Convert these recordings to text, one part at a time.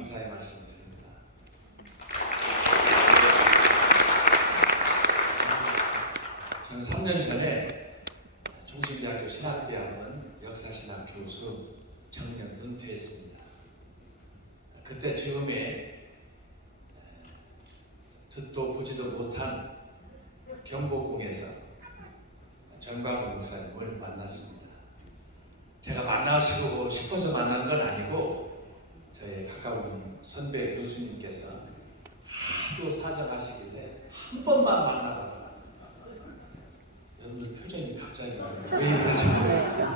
감사의 말씀을 드립니다. 저는 3년 전에 종신대학교 신학대학원 역사신학 교수 정년 은퇴했습니다. 그때 즈음에 듣도 보지도 못한 경복궁에서 전광훈 목사님을 만났습니다. 제가 만나시고 싶어서 만난 건 아니고 저의 가까운 선배 교수님께서 하도 사정하시길래 한 번만 만나봐라. 여러분들 표정이 갑자기 왜 이런지 모르겠어요.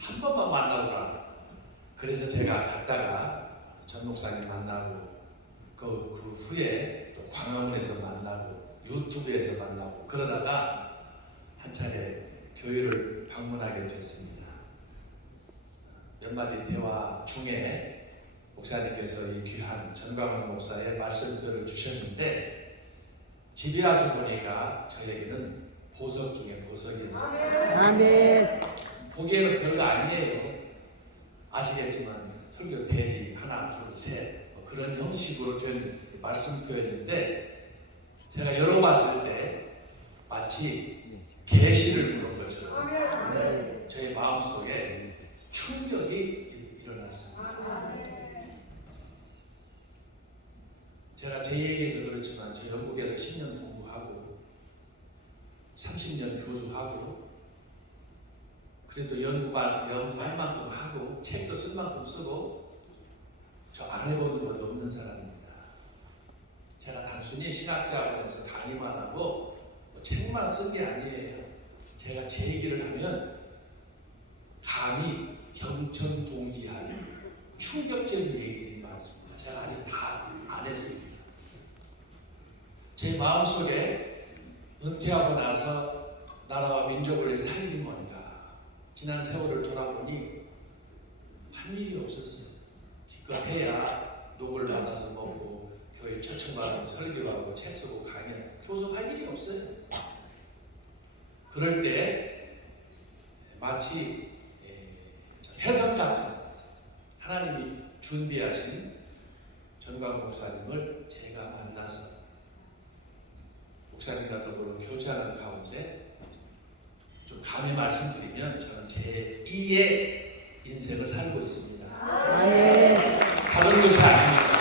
한 번만 만나보라. 그래서 제가 갔다가 전 목사님 만나고 그 후에 또 광화문에서 만나고 유튜브에서 만나고 그러다가 한 차례 교회를 방문하게 됐습니다. 몇 마디 대화 중에 목사님께서 이 귀한 전광훈 목사의 말씀들을 주셨는데 집에 와서 보니까 저에게는 보석 중에 보석이었습니다. 아멘. 보기에는 별거 아니에요. 아시겠지만 설교 대지 하나, 둘, 셋 그런 형식으로 된 말씀표였는데 제가 열어봤을 때 마치 계시를 보는 것처럼 저의 마음속에 충격이 일어났습니다. 제가 제 얘기에서 그렇지만 저 영국에서 10년 공부하고 30년 교수하고 그래도 연구할 만큼 하고 책도 쓸 만큼 쓰고 저 안 해보는 건 없는 사람입니다. 제가 단순히 신학대학원에서 강의만 하고 책만 쓴 게 아니에요. 제가 제 얘기를 하면 감히 경천동지할 충격적인 얘기들이 많습니다. 제가 아직 다 안 했습니다. 제 마음속에 은퇴하고 나서 나라와 민족을 살리기 뭔가 지난 세월을 돌아보니 한 일이 없었어요. 기껏 해야 녹을 받아서 먹고 교회 초청받고 설교하고 책 쓰고 강연 교수할 일이 없어요. 그럴 때 마치 해석 같은 하나님이 준비하신 전광훈 목사님을 제가 만나서 목사님과 더불어 교제하는 가운데 좀 감히 말씀드리면 저는 제 2의 인생을 살고 있습니다. 아멘. 다른 것이 아닙니다.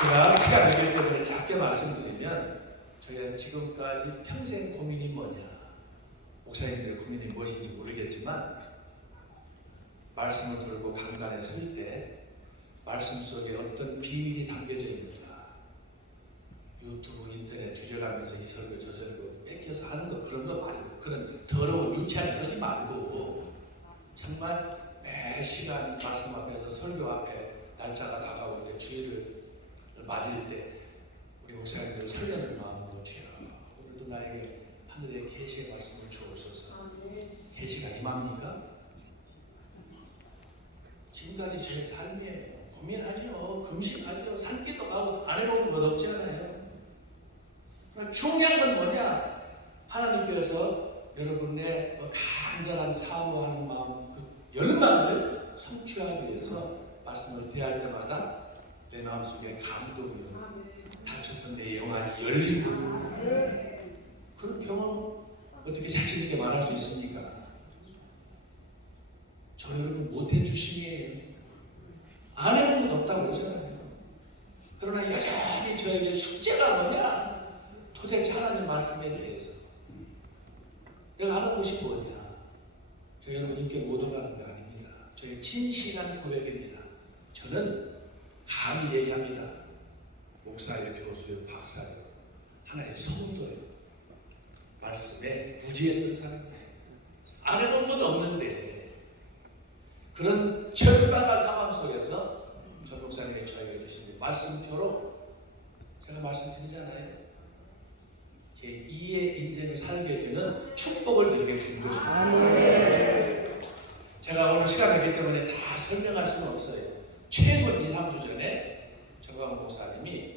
제가 시간 되기 때문에 작게 말씀드리면 저희가 지금까지 평생 고민이 뭐냐 목사님들의 고민이 무엇인지 모르겠지만 말씀을 들고 강단에 설 때 말씀 속에 어떤 비밀이 담겨져 있는가 유튜브 인터넷 뒤져가면서 이 설교 저 설교 뺏겨서 하는 거 그런 거 말고 그런 더러운 유치하게 하지 말고 정말 매 시간 말씀 앞에서 설교 앞에 날짜가 다가올 때 주일을 맞을 때 우리 목사님들 설레는 마음으로 주여 오늘도 나에게 하늘의 계시의 말씀을 주옵소서. 계시가 임합니까? 지금까지 제 삶이에요. 고민하죠. 금식하죠. 산기도 가고 안 해보는 것 없지 않아요. 중요한 건 뭐냐? 하나님께서 여러분의 간절한 사모하는 마음 그 열망을 성취하기 위해서 말씀을 대할 때마다 내 마음속에 감동이 닫혔던 내 영안이 열리고 그런 경험 어떻게 자신 있게 말할 수 있습니까? 저 여러분 못해 주심이에요. 안 해본 건 없다고 그러잖아요. 그러나 여전히 저에게 숙제가 뭐냐? 도대체 하나님 말씀에 대해서 내가 하는 것이 뭐냐? 저 여러분 인격 못 오가는 거 아닙니다. 저의 진실한 고백입니다. 저는 감히 얘기합니다. 목사예요, 교수예요, 박사예요. 하나의 성도예요. 말씀에 무지했던 사람이에요. 안 해본 건 없는데 그런 절박한 상황 속에서 전 목사님이 저에게 주신 말씀표로 제가 말씀드리잖아요. 제 2의 인생을 살게 되는 축복을 드리게 된 것입니다. 제가 오늘 시간이 없기 때문에 다 설명할 수는 없어요. 최근 2, 3주 전에 전광훈 목사님이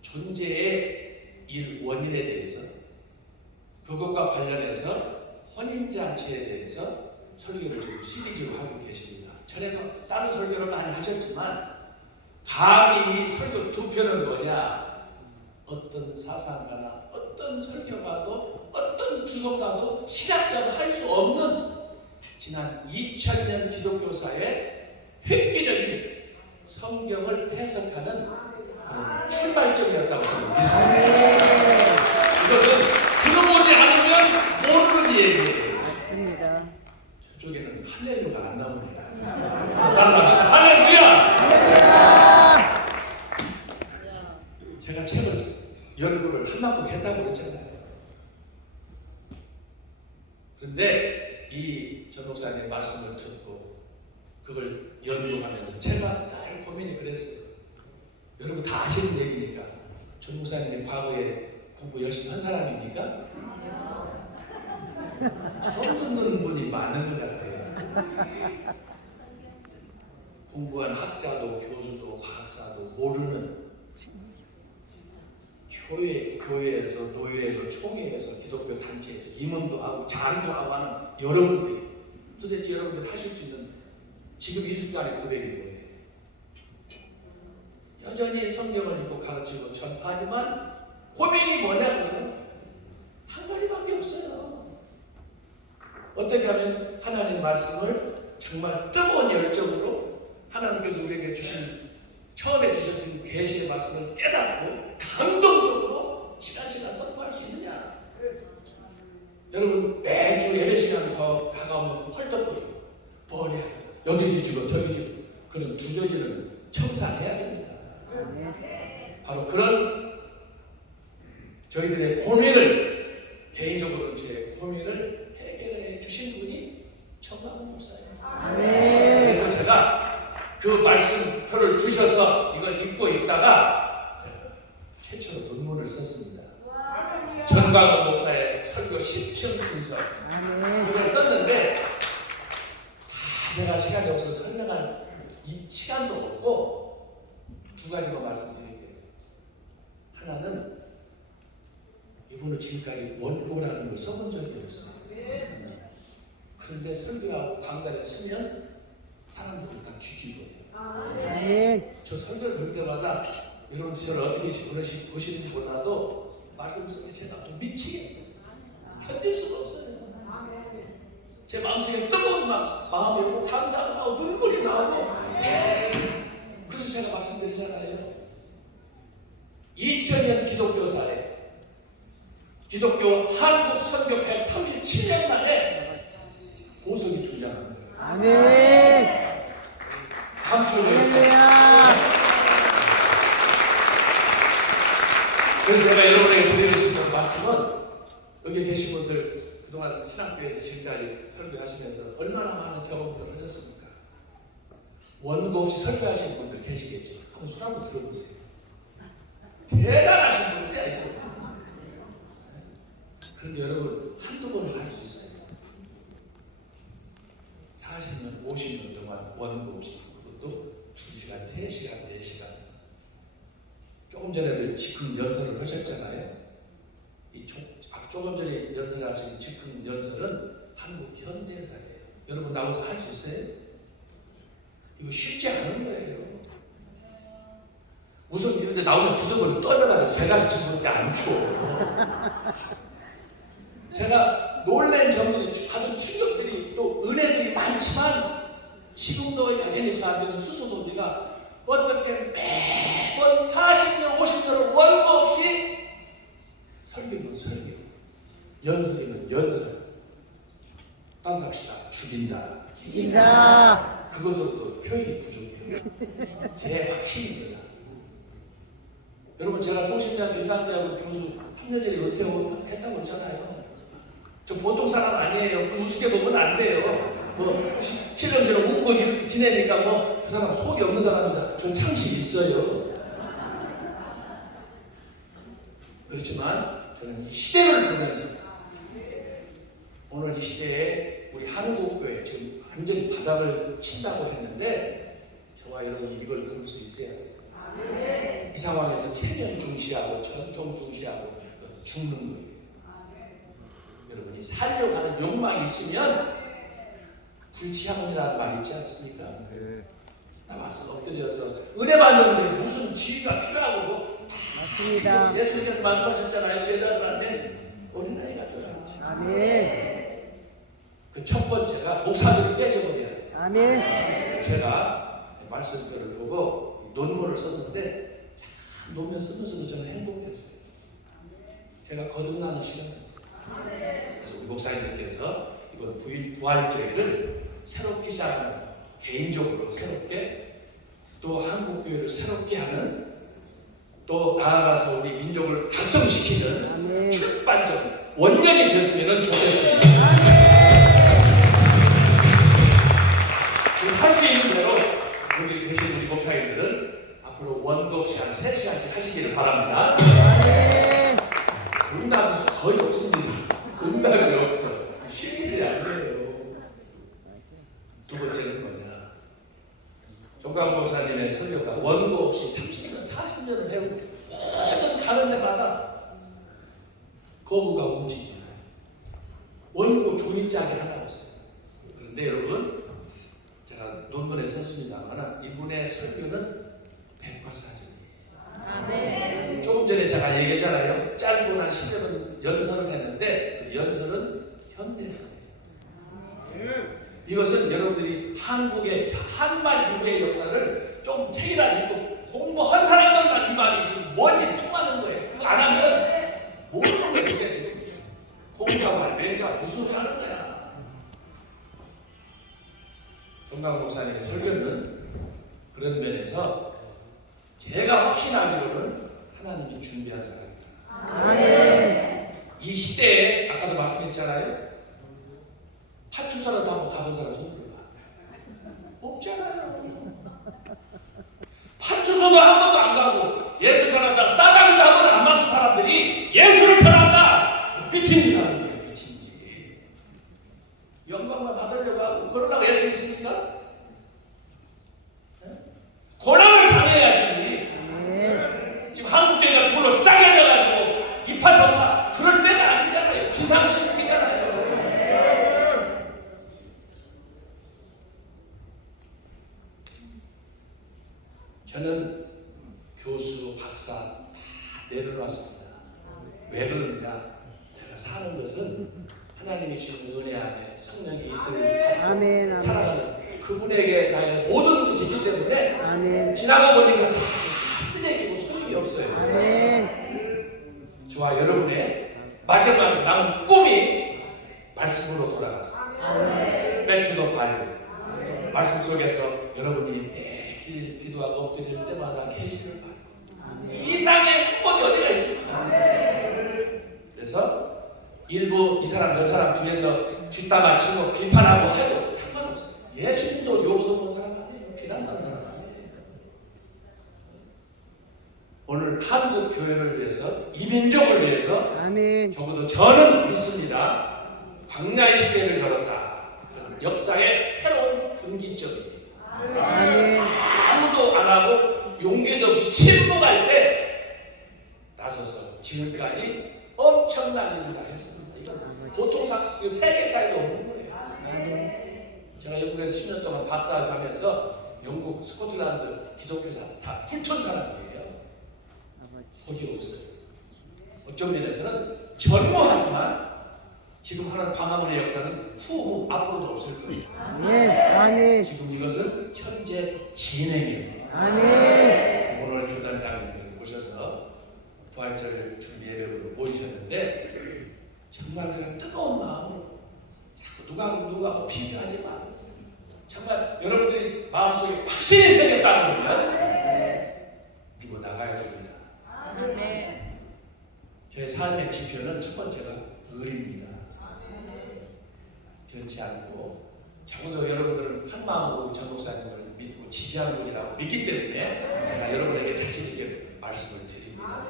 존재의 일 원인에 대해서 그것과 관련해서 혼인잔치에 대해서 설교를 지금 시리즈로 하고 계십니다. 전에도 다른 설교를 많이 하셨지만 감히 이 설교 두 편은 뭐냐? 어떤 사상가나 어떤 설교가도 어떤 주석가도 신학자도 할 수 없는 지난 2000년 기독교사의 획기적인 성경을 해석하는 그런 출발점이었다고 믿습니다. 이것은 들어보지 않으면 모르는 얘기예요. 맞습니다. 저쪽에는 할렐루가 안 나옵니다. 따라합시다. 할렐루야! 제가 책을 연구를 한 만큼 했다고 그랬잖아요. 그런데 이 전목사님 말씀을 듣고 그걸 연구하면서 제가 늘 고민이 그랬어요. 여러분 다 아시는 얘기니까 전목사님이 과거에 공부 열심히 한 사람입니까? 처음 듣는 분이 많은 것 같아요. 공부한 학자도 교수도 박사도 모르는 교회에서 노예에서 총회에서 기독교 단체에서 임원도 하고 장도 하고 하는 여러분들이 도대체 여러분들 하실 수 있는 지금 이 순간의 고백이 뭐예요? 여전히 성경을 읽고 가르치고 전파하지만 고민이 뭐냐고요? 한 가지밖에 없어요. 어떻게 하면 하나님의 말씀을 정말 뜨거운 열정으로 하나님께서 우리에게 주신 처음에 주셨던 계시의 말씀을 깨닫고 감동적으로 시간 선포할 수 있느냐? 여러분 매주 예배 시간이 다가오면 헐떡거리고 머리 여기 뒤지고 저기 뒤지고 그런 두저지는 청산해야 됩니다. 바로 그런 저희들의 고민을 개인적으로 제 고민을 해결해 주신 분이 정광훈 목사예요. 그래서 제가 그 말씀표를 주셔서 이걸 읽고 있다가 최초로 논문을 썼습니다. 전광훈 목사의 설교 10층 분석 이걸 썼는데 다 제가 시간이 없어서 설명할 이 시간도 없고 두 가지만 말씀드릴게요. 하나는 이분은 지금까지 원고라는 걸 써본 적이 없어요. 그런데 설교하고 강단에 쓰면 사람들이 다 뒤집어요. 저 설교 들을 때마다 여러분 저를 어떻게 보시는지 몰라도 말씀 속에 제가 좀 미치겠어요. 견딜 수가 없어요. 제 마음속에 뜨거운 마음이 오고 감사가 나오고 눈물이 나오고 그래서 제가 말씀드리잖아요. 2000년 기독교사에 기독교 한국 선교 137년 만에 보석이 등장한 거예요. 아멘. 감추어요. 그래서 제가 여러분에게 드리고 싶은 말씀은 여기 계신 분들 그동안 신학교에서 지금까지 설교하시면서 얼마나 많은 경험들을 하셨습니까? 원고 없이 설교하시는 분들 계시겠죠. 한번 손 한번 들어보세요. 대단하신 분들이야 이거. 그런데 여러분 한두 번은 할 수 있어요. 40년, 50년 동안 원고 없이 그것도 2시간, 3시간, 4시간 조금 전에도 즉흥 연설을 하셨잖아요. 조금 전에 연설하신 즉흥 연설은 한국 현대사예요. 여러분 나와서 할 수 있어요? 이거 쉽지 않은 거예요. 우선 이런데 나오면 부득을 떨려가지고 배가 지금 안 추워. 제가 놀란 점들이 받은 충격들이 또 은혜들이 많지만 지금도 여전히 저한테는 수소도비가 어떻게 매번 40년, 50년을 원고 없이 설교면 설교, 연설이면 연설. 따라갑시다. 죽인다. 그것으로도 표현이 부족해요. 제 확신입니다. 여러분 제가 성신대학교 신학대학원 교수 3년 전에 은퇴했다고 그러잖아요. 저 보통 사람 아니에요. 우습게 보면 안 돼요. 뭐 실력대로 웃고 지내니까 뭐 그 사람 속이 없는 사람이다. 전 창식이 있어요. 그렇지만 저는 이 시대를 보면서 오늘 이 시대에 우리 한국교회 지금 완전히 바닥을 친다고 했는데 저와 여러분이 이걸 배울 수 있어야 돼요. 이 상황에서 체면 중시하고 전통 중시하고 죽는 거예요. 여러분이 살려고 하는 욕망이 있으면 불치학원이라는 말 있지 않습니까? 네. 나와서 엎드려서 은혜 받는데 무슨 지위가 필요하고 뭐 맞습니다. 예수님께서 말씀하셨잖아요. 제자들한테 어린아이가 돼요. 아멘. 그 첫 번째가 목사들이 깨져버려야 돼요. 아멘. 제가 말씀들을 보고 논문을 썼는데 참 논문 쓰면서도 저는 행복했어요. 제가 거듭나는 시간이었어요. 그래서 우리 목사님들께서 이번 부활절을 새롭게 시작하는, 개인적으로 새롭게, 또 한국교회를 새롭게 하는, 또 나아가서 우리 민족을 각성시키는 아멘. 출발점, 원년이 됐으면 좋겠습니다. 할 수 있는 대로 여기 계신 우리 목사님들은 앞으로 원곡 시간 3시간씩 하시기를 바랍니다. 아멘. 응답이 거의 없습니다. 응답이 없어. 쉬운 일이 아니에요. 두 번째는 뭐냐? 정광 목사님의 설교가 원고 없이 30년, 40년을 해오고 모든 가는 데마다 거부가 움직이잖아요. 원고 종이장이 하나 없어요. 그런데 여러분, 제가 논문에 썼습니다만 이분의 설교는 백과사전이에요. 아멘. 조금 전에 제가 얘기했잖아요. 짧거나 10년은 연설을 했는데 그 연설은 현대사예요. 이것은 여러분들이 한국의 한말 이후의 역사를 좀 책이라 읽고 공부한 사람들만 이 말이 지금 머리에 통하는 거예요. 그거 안 하면 모르는 거예요. 그게 지금 공자와 맹자 무슨 소리 하는 거야. 정강 목사님의 설교는 그런 면에서 제가 확신하기로는 하나님이 준비한 사람입니다. 아멘. 이 시대에 아까도 말씀했잖아요. 파출소라도 한번 가본 사람 손 들어봐. 없잖아요. 파출소도 한 번도 안 가고 예수 전한다 싸다기도 한 번 안 맞는 사람들이 예수를 전한다. 미친 짓 하는 거예요. 미친 짓. 영광만 받으려고 하고 그러려고 예수 있습니까? 고난을 당해야지. 아멘. 지금 한국교회가 졸로 짜겨져가지고 이파저파 그럴 때가 아니잖아요. 비상시국이잖아요. 저는 교수, 박사 다 내려놨습니다. 왜 그러느냐? 내가 사는 것은 하나님이 주신 은혜 안에 성령의 이슬을 갖고 아멘, 아멘. 살아가는 그분에게 나의 모든 것이 있기 때문에 아멘. 지나가 보니까 다 쓰레기고 소용이 없어요. 아멘. 저와 여러분의 마지막 남은 꿈이 말씀으로 돌아가서 백투더 바이블 말씀 속에서 여러분이 매일 기도하고 엎드릴 때마다 계시를 받고 이 이상의 행복이 어디가 있습니까? 그래서 일부 이 사람 저 사람 뒤에서 뒷담화 치고 비판하고 해도 상관없어요. 예수님도 요거도 본 사람 아니에요. 비난하는 사람 아니에요. 오늘 한국 교회를 위해서, 이 민족을 위해서 아멘. 적어도 저는 믿습니다. 광야의 시대를 열었다. 역사의 새로운 분기점이에요. 아멘. 아무도 안 하고 용기도 없이 침묵할 때 나서서 지금까지 엄청난 일을 다 했습니다. 이건 보통 세계사에도 없는 거예요. 아멘. 제가 영국에서 10년 동안 박사를 하면서 영국 스코틀랜드 기독교사 다 훑은 사람이에요. 거기 없어요. 어떤 면에서는 전무하지만 지금 하는 광화문의 역사는 후후 앞으로도 없을 거예요. 아멘. 아멘. 지금 이것은 현재 진행이에요. 아멘. 오늘 교단장님이 오셔서 부활절 준비 예배로 모이셨는데 정말 그냥 뜨거운 마음으로 자꾸 누가 비교하지 마. 정말 여러분들이 마음속에 확신이 생겼다 그러면 믿고 나가야 됩니다. 아멘. 저의 삶의 지표는 첫 번째가 의리입니다. 변치 않고 적어도 여러분들은 한 마음으로 전 목사님을 믿고 지지하는 분이라고 믿기 때문에 제가 여러분에게 자신 있게 말씀을 드립니다.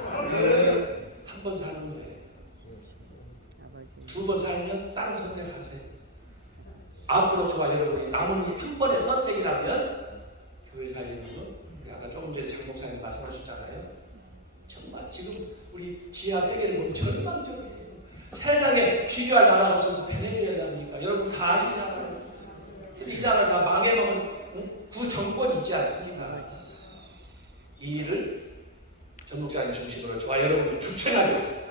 한 번 사는 거예요. 두 번 살면 다른 선택하세요. 앞으로 저와 여러분이 남은 한 번의 선택이라면 교회 살리는 거, 아까 조금 전에 장 목사님 말씀하셨잖아요. 정말 지금 우리 지하 세계를 보면 절망적이에요. 세상에 비교할 나라가 없어서 베네수엘라입니까? 여러분 다 아시잖아요. 이 나라 다 망해먹은 구 정권이 있지 않습니까? 이 일을 전 목사님 중심으로 저와 여러분이 주체하고 있습니다.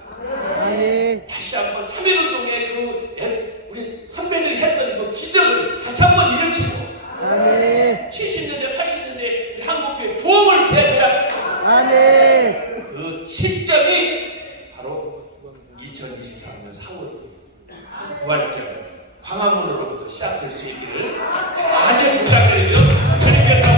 아멘. 다시 한번 3.1운동의 우리 선배들이 했던 그 기적을 다시 한번 일으키고 아멘. 70년대 80년대 한국교회 부흥을 재배하시고 아멘. 그 시점이 바로 2023년 4월 부활절 광화문으로부터 시작될 수 있기를 간절히 부탁드리며 주님께서